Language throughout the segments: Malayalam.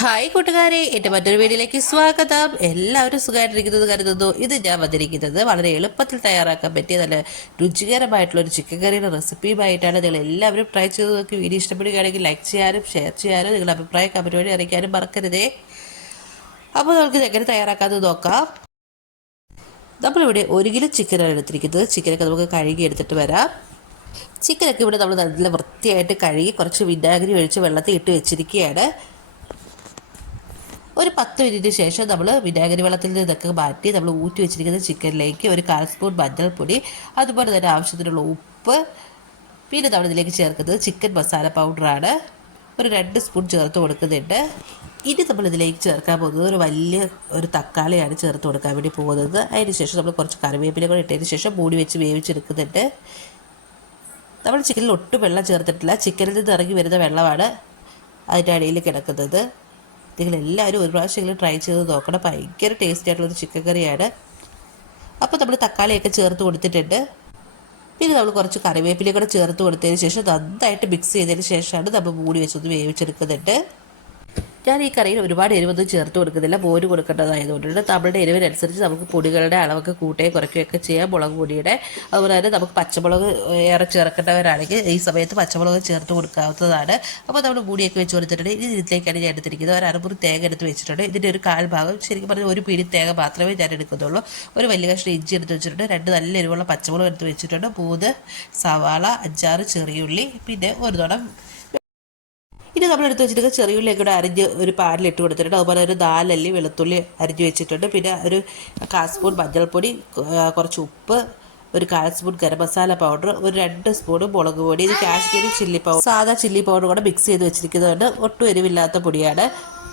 ഹായ് കൂട്ടുകാരെ എന്റെ മറ്റൊരു വീഡിയോയിലേക്ക് സ്വാഗതം. എല്ലാവരും സുഖമായിട്ടിരിക്കുന്നത് കരുതുന്നു. ഇത് ഞാൻ വന്നിരിക്കുന്നത് വളരെ എളുപ്പത്തിൽ തയ്യാറാക്കാൻ പറ്റിയ നല്ല രുചികരമായിട്ടുള്ള ഒരു ചിക്കൻ കറിയുടെ റെസിപ്പിയുമായിട്ടാണ് നിങ്ങൾ എല്ലാവരും ട്രൈ ചെയ്ത് നോക്കി. വീഡിയോ ഇഷ്ടപ്പെടുകയാണെങ്കിൽ ലൈക്ക് ചെയ്യാനും ഷെയർ ചെയ്യാനും നിങ്ങളുടെ അഭിപ്രായം കമന്റ് വഴി അറിയിക്കാനും മറക്കരുതേ. അപ്പോൾ നമുക്ക് എങ്ങനെ തയ്യാറാക്കാമെന്ന് നോക്കാം. നമ്മളിവിടെ ഒരു കിലോ ചിക്കനാണ് എടുത്തിരിക്കുന്നത്. ചിക്കനൊക്കെ നമുക്ക് കഴുകി എടുത്തിട്ട് വരാം. ചിക്കനൊക്കെ ഇവിടെ നമ്മൾ നല്ല വൃത്തിയായിട്ട് കഴുകി കുറച്ച് വിനാഗിരി ഒഴിച്ച് വെള്ളത്തിൽ ഇട്ട് വെച്ചിരിക്കുകയാണ്. ഒരു പത്ത് മിനിറ്റ് ശേഷം നമ്മൾ വിനാഗിരി വെള്ളത്തിൽ നിന്നൊക്കെ മാറ്റി നമ്മൾ ഊറ്റി വെച്ചിരിക്കുന്ന ചിക്കനിലേക്ക് ഒരു കാൽ സ്പൂൺ മഞ്ഞൾപ്പൊടി അതുപോലെ തന്നെ ആവശ്യത്തിനുള്ള ഉപ്പ് പിന്നെ നമ്മൾ ഇതിലേക്ക് ചേർക്കുന്നത് ചിക്കൻ മസാല പൗഡറാണ്. ഒരു രണ്ട് സ്പൂൺ ചേർത്ത് കൊടുക്കുന്നുണ്ട്. ഇനി നമ്മൾ ഇതിലേക്ക് ചേർക്കാൻ പോകുന്നത് ഒരു വലിയ ഒരു തക്കാളിയാണ് ചേർത്ത് കൊടുക്കാൻ വേണ്ടി പോകുന്നത്. അതിന് ശേഷം നമ്മൾ കുറച്ച് കറിവേപ്പില കൂടെ ഇട്ടതിന് ശേഷം മൂടി വെച്ച് വേവിച്ചെടുക്കുന്നുണ്ട്. നമ്മൾ ചിക്കനിൽ ഒട്ടും വെള്ളം ചേർത്തിട്ടില്ല. ചിക്കനിൽ നിന്ന് ഇറങ്ങി വരുന്ന വെള്ളമാണ് അതിന്റെ അടിയിൽ കിടക്കുന്നത്. നിങ്ങൾ എല്ലാവരും ഒരു പ്രാവശ്യമെങ്കിലും ട്രൈ ചെയ്ത് നോക്കണം. ഭയങ്കര ടേസ്റ്റി ആയിട്ടുള്ളൊരു ചിക്കൻ കറിയാണ്. അപ്പോൾ നമ്മൾ തക്കാളിയൊക്കെ ചേർത്ത് കൊടുത്തിട്ടുണ്ട്. പിന്നെ നമ്മൾ കുറച്ച് കറിവേപ്പിലയും കൂടെ ചേർത്ത് കൊടുത്തതിന് ശേഷം നന്നായിട്ട് മിക്സ് ചെയ്തതിന് ശേഷമാണ് നമ്മൾ മൂടി വെച്ചൊന്ന് വേവിച്ചെടുക്കുന്നുണ്ട് ഞാൻ ഈ കറിയിൽ ഒരുപാട് എരിവൊന്നും ചേർത്ത് കൊടുക്കുന്നില്ല. മോര് കൊടുക്കേണ്ടതായതുകൊണ്ട് നമ്മളുടെ എരിവിനനുസരിച്ച് നമുക്ക് പൊടികളുടെ അളവൊക്കെ കൂട്ടുകയും കുറയ്ക്കുകയൊക്കെ ചെയ്യാം. മുളക് പൊടിയുടെ. അതുപോലെ തന്നെ നമുക്ക് പച്ചമുളക് ഏറെ ചേർക്കേണ്ടവരാണെങ്കിൽ ഈ സമയത്ത് പച്ചമുളക് ചേർത്ത് കൊടുക്കാവുന്നതാണ്. അപ്പോൾ നമ്മൾ മൂടിയൊക്കെ വെച്ച് കൊടുത്തിട്ടുണ്ട്. ഇനി ഇതിലേക്കാണ് ഞാൻ എടുത്തിരിക്കുന്നത്. ഒരു അരമുറി തേങ്ങ എടുത്ത് വെച്ചിട്ടുണ്ട്. ഇതിന്റെ ഒരു കാൽ ഭാഗം ശരിക്കും പറഞ്ഞാൽ ഒരു പിടി തേങ്ങ മാത്രമേ ഞാൻ എടുക്കുന്നുള്ളൂ. ഒരു വലിയ കഷ്ണം ഇഞ്ചി എടുത്ത് വെച്ചിട്ടുണ്ട്. രണ്ട് നല്ല എരിവുള്ള പച്ചമുളക് എടുത്ത് വെച്ചിട്ടുണ്ട്. മൂന്ന് സവാള അഞ്ചാറ് ചെറിയുള്ളി പിന്നെ ഒരു തുടം ഇനി നമ്മൾ എടുത്ത് വെച്ചിട്ട് ചെറിയുള്ളിയൊക്കെ കൂടെ അരിഞ്ഞ് ഒരു പാനിൽ ഇട്ട് കൊടുത്തിട്ടുണ്ട്. അതുപോലെ ഒരു നാലല്ലി വെളുത്തുള്ളി അരിഞ്ഞ് വെച്ചിട്ടുണ്ട്. പിന്നെ ഒരു കാൽ സ്പൂൺ മഞ്ഞൾപ്പൊടി കുറച്ച് ഉപ്പ് ഒരു കാൽ സ്പൂൺ ഗരം മസാല പൗഡർ ഒരു രണ്ട് സ്പൂൺ മുളക് പൊടി ഇത് കാശ്മീരി ചില്ലി പൗഡർ സാധാ ചില്ലി പൗഡർ കൂടെ മിക്സ് ചെയ്ത് വെച്ചിരിക്കുന്നതുകൊണ്ട് ഒട്ടും എരിവില്ലാത്ത പൊടിയാണ്.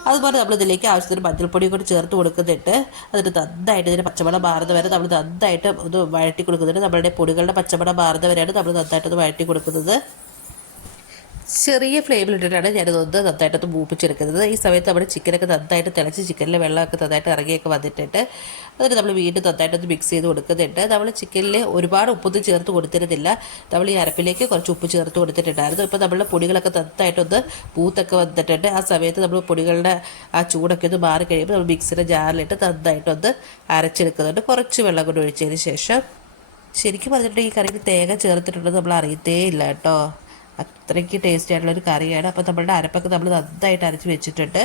അതുപോലെ നമ്മൾ ഇതിലേക്ക് ആവശ്യത്തിന് മഞ്ഞൾപ്പൊടി കൂടി ചേർത്ത് കൊടുക്കുന്നുണ്ട്. അതിന് നന്നായിട്ട് ഇതിന് പച്ചമണം മാറുന്ന വരെ നമ്മൾ നന്നായിട്ട് ഒന്ന് വഴറ്റി കൊടുക്കുന്നുണ്ട്. നമ്മളുടെ പൊടികളുടെ പച്ചമണം മാറുന്ന വരെയാണ് നമ്മൾ നന്നായിട്ടൊന്ന് വഴറ്റി കൊടുക്കുന്നത്. ചെറിയ ഫ്ലെയിമിലിട്ടിട്ടാണ് ഞാനിതൊന്ന് നന്നായിട്ടൊന്ന് മൂപ്പിച്ചെടുക്കുന്നത്. ഈ സമയത്ത് നമ്മുടെ ചിക്കനൊക്കെ നന്നായിട്ട് തിളച്ച് ചിക്കനിലെ വെള്ളമൊക്കെ നന്നായിട്ട് ഇറങ്ങിയൊക്കെ വന്നിട്ടുണ്ട്. അതിന് നമ്മൾ വീണ്ടും നന്നായിട്ടൊന്ന് മിക്സ് ചെയ്ത് കൊടുക്കുന്നുണ്ട്. നമ്മൾ ചിക്കനിൽ ഒരുപാട് ഉപ്പൊന്നും ചേർത്ത് കൊടുത്തിരുന്നില്ല. നമ്മൾ ഈ അരപ്പിലേക്ക് കുറച്ച് ഉപ്പ് ചേർത്ത് കൊടുത്തിട്ടുണ്ടായിരുന്നു. ഇപ്പോൾ നമ്മളുടെ പൊടികളൊക്കെ നന്നായിട്ടൊന്ന് പൂത്തൊക്കെ വന്നിട്ടുണ്ട്. ആ സമയത്ത് നമ്മൾ പൊടികളുടെ ആ ചൂടൊക്കെ ഒന്ന് മാറി കഴിയുമ്പോൾ നമ്മൾ മിക്സിയുടെ ജാറിലിട്ട് നന്നായിട്ടൊന്ന് അരച്ചെടുക്കുന്നുണ്ട്. കുറച്ച് വെള്ളം കൊണ്ട് ഒഴിച്ചതിന് ശേഷം. ശരിക്കും പറഞ്ഞിട്ടുണ്ടെങ്കിൽ ഈ കറിക്ക് തേങ്ങ ചേർത്തിട്ടുണ്ടെന്ന് നമ്മൾ അറിയത്തേ ഇല്ല കേട്ടോ. അത്രയ്ക്ക് ടേസ്റ്റി ആയിട്ടുള്ള ഒരു കറിയാണ്. അപ്പോൾ നമ്മളുടെ അരപ്പൊക്കെ നമ്മൾ നന്നായിട്ട് അരച്ച് വെച്ചിട്ടുണ്ട്.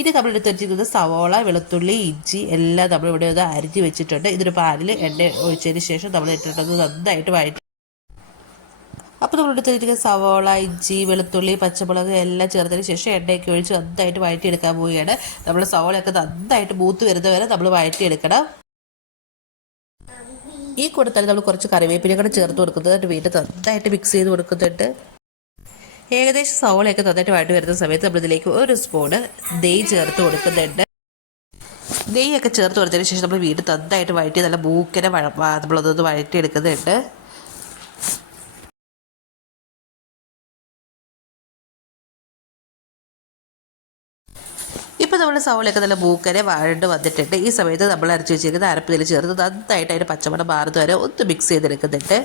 ഇനി നമ്മൾ എടുത്ത് സവോള വെളുത്തുള്ളി ഇഞ്ചി എല്ലാം നമ്മൾ ഇവിടെ ഒന്ന് അരിഞ്ഞ് വെച്ചിട്ടുണ്ട്. ഇതൊരു പാലിൽ എണ്ണ ഒഴിച്ചതിന് ശേഷം നമ്മൾ ഇട്ടിട്ടത് നന്നായിട്ട് വഴറ്റി അപ്പോൾ നമ്മൾ എടുത്തിരിക്കുന്ന സവോള ഇഞ്ചി വെളുത്തുള്ളി പച്ചമുളക് എല്ലാം ചേർത്തതിന് ശേഷം എണ്ണയൊക്കെ ഒഴിച്ച് നന്നായിട്ട് വഴറ്റിയെടുക്കാൻ പോവുകയാണ്. നമ്മൾ സവോളയൊക്കെ നന്നായിട്ട് മൂത്ത് വരുന്നവരെ നമ്മൾ വഴറ്റിയെടുക്കണം. ഈ കൂടത്തിൽ നമ്മൾ കുറച്ച് കറിവേപ്പിനെ കൂടെ ചേർത്ത് കൊടുക്കുന്നത് വീട്ടിൽ നന്നായിട്ട് മിക്സ് ചെയ്ത് കൊടുക്കുന്നുണ്ട്. ഏകദേശം സവോളയൊക്കെ നന്നായിട്ട് വഴറ്റി വരുന്ന സമയത്ത് നമ്മളിതിലേക്ക് ഒരു സ്പൂണ് നെയ്യ് ചേർത്ത് കൊടുക്കുന്നുണ്ട്. നെയ്യൊക്കെ ചേർത്ത് കൊടുത്തതിന് ശേഷം നമ്മൾ വീട് നന്നായിട്ട് വഴറ്റി നല്ല മൂക്കനെ വഴ നമ്മളതൊന്ന് വഴറ്റി എടുക്കുന്നുണ്ട് ഇപ്പോൾ നമ്മൾ സവോളയൊക്കെ നല്ല മൂക്കനെ വഴണ്ട് വന്നിട്ടുണ്ട്. ഈ സമയത്ത് നമ്മൾ അരച്ച് വെച്ചിരിക്കുന്ന അരപ്പിൽ ചേർത്ത് നന്നായിട്ട് അതിന്റെ പച്ചമണം മാറുന്നവരെ ഒന്ന് മിക്സ് ചെയ്തെടുക്കുന്നുണ്ട്.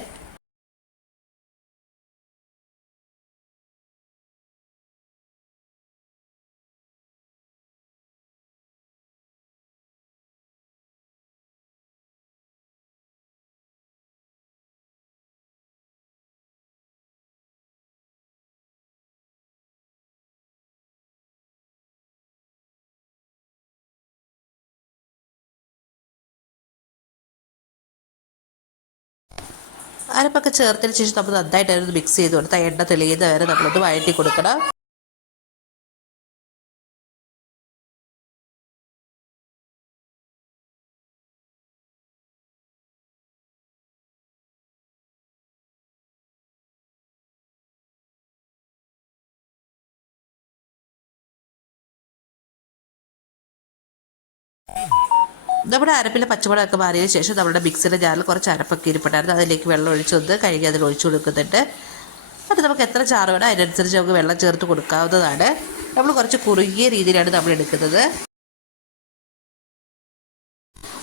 അരപ്പൊക്കെ ചേർത്തതിന് ശേഷം നമ്മൾ നന്നായിട്ട് അതിനൊന്ന് മിക്സ് ചെയ്ത് കൊടുത്ത് ആ എണ്ണ തെളിയുന്ന വരെ നമ്മളൊന്ന് വഴറ്റി കൊടുക്കണം. നമ്മുടെ അരപ്പിലെ പച്ചമുളകൊക്കെ മാറിയതിന് ശേഷം നമ്മുടെ മിക്സിയുടെ ജാറിൽ കുറച്ച് അരപ്പൊക്കെ ഇരിപ്പുണ്ടായിരുന്നു. അതിലേക്ക് വെള്ളം ഒഴിച്ചൊന്ന് കഴുകി അതിൽ ഒഴിച്ചു കൊടുക്കുന്നുണ്ട്. അത് നമുക്ക് എത്ര ചാറ് വേണം അതിനനുസരിച്ച് നമുക്ക് വെള്ളം ചേർത്ത് കൊടുക്കാവുന്നതാണ്. നമ്മൾ കുറച്ച് കുറുകിയ രീതിയിലാണ് നമ്മൾ എടുക്കുന്നത്.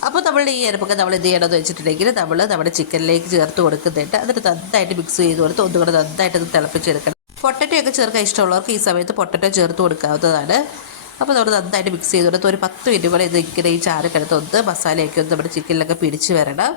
അപ്പോൾ നമ്മൾ ഈ അരപ്പൊക്കെ നമ്മൾ എന്ത് ചെയ്യണമെന്ന് വെച്ചിട്ടുണ്ടെങ്കിൽ നമ്മൾ നമ്മുടെ ചിക്കനിലേക്ക് ചേർത്ത് കൊടുക്കുന്നുണ്ട്. എന്നിട്ട് നന്നായിട്ട് മിക്സ് ചെയ്ത് കൊടുത്ത് ഒന്നുകൂടെ നന്നായിട്ട് തിളപ്പിച്ചെടുക്കണം. പൊട്ടറ്റോ ഒക്കെ ചേർക്കാൻ ഇഷ്ടമുള്ളവർക്ക് ഈ സമയത്ത് പൊട്ടറ്റോ ചേർത്ത് കൊടുക്കാവുന്നതാണ്. അപ്പോൾ നമ്മൾ നന്നായിട്ട് മിക്സ് ചെയ്ത് കൊടുത്ത് ഒരു പത്ത് മിനിറ്റ് പോലെ ഇത് ഇങ്ങനെ ഈ ചാരക്കടുത്ത് ഒന്ന് മസാലയൊക്കെ ഒന്ന് നമ്മുടെ ചിക്കനിലൊക്കെ പിടിച്ച് വരണം.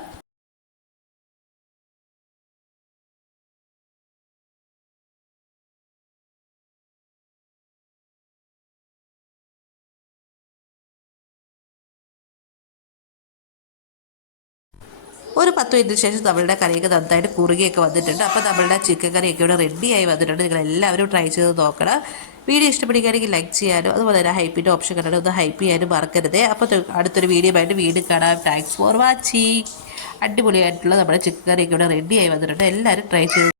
ഒരു പത്ത് മിനിറ്റിന് ശേഷം നമ്മളുടെ കറിയൊക്കെ നന്നായിട്ട് കുറുകിയൊക്കെ വന്നിട്ടുണ്ട്. അപ്പോൾ നമ്മളുടെ ചിക്കൻ കറിയൊക്കെ ഇവിടെ റെഡിയായി വന്നിട്ടുണ്ട്. നിങ്ങൾ എല്ലാവരും ട്രൈ ചെയ്ത് നോക്കണം. വീഡിയോ ഇഷ്ടപ്പെടുകയാണെങ്കിൽ ലൈക്ക് ചെയ്യാനും അതുപോലെ തന്നെ ഹൈപ്പിന്റെ ഓപ്ഷൻ കണ്ടാലും ഒന്ന് ഹൈപ്പ് ചെയ്യാനും മറക്കരുത്. അപ്പോൾ അടുത്തൊരു വീഡിയോ ആയിട്ട് വീണ്ടും കാണാം. താങ്ക്സ് ഫോർ വാച്ചിങ് അടിപൊളിയായിട്ടുള്ള നമ്മുടെ ചിക്കൻ കറിയൊക്കെ ഇവിടെ റെഡിയായി വന്നിട്ടുണ്ട്. എല്ലാവരും ട്രൈ ചെയ്ത്